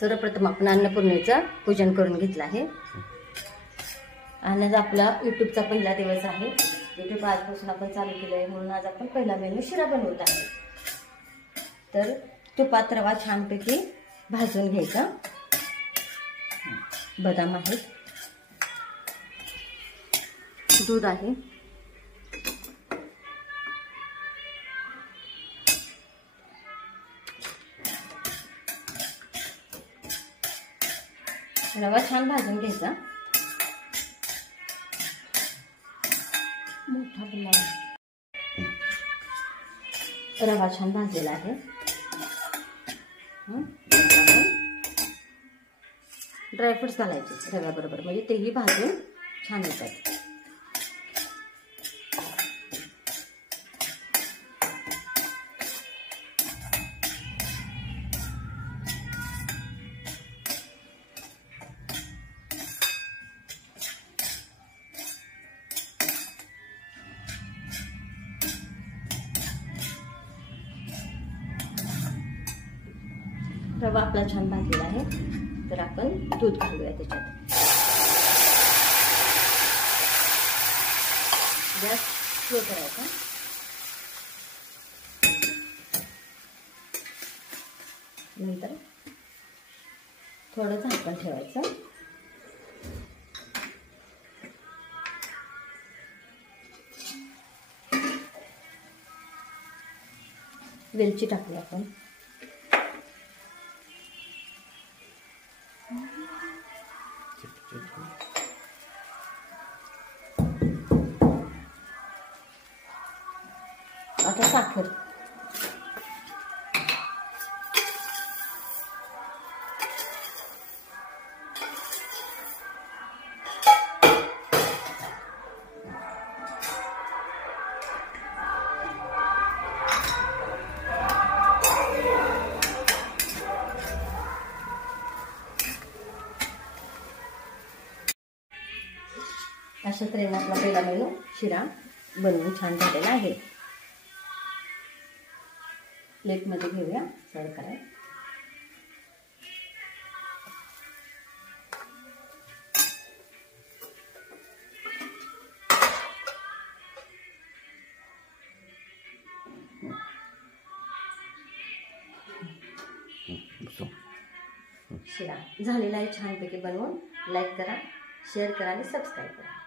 सर्वप्रथम आपण अन्नपूर्णेचं पूजन करून घेतलं आहे. आणि आज आपला यूट्यूबचा पहिला दिवस आहे. यूट्यूब आजपासून आपण चालू केलं आहे, म्हणून आज आपण पहिला मेनू शिरा बनवत आहे. तर तुपात रवा छानपैकी भाजून घ्यायचा. बदाम आहेत, दूध आहे, रवा छान भाजून घ्यायचा. मोठा रवा छान भाजलेला आहे. ड्रायफ्रुट्स घालायचे रव्याबरोबर, म्हणजे तेही भाजून छान येतात. रवा आपला छान भाजलेला आहे, तर आपण दूध घालूया त्याच्यात. गॅस स्लो करायचा. नंतर थोडं झाकण ठेवायचं. वेलची टाकली आपण. आता साखर. अशा तऱ्हेने आपला पहिला मेनू शिरा बनवून छान झालेला आहे. प्लेटमध्ये घेऊया, सर्व करा. शिरा झालेला आहे छानपैकी बनवून. लाईक करा, शेअर करा आणि सबस्क्राईब करा.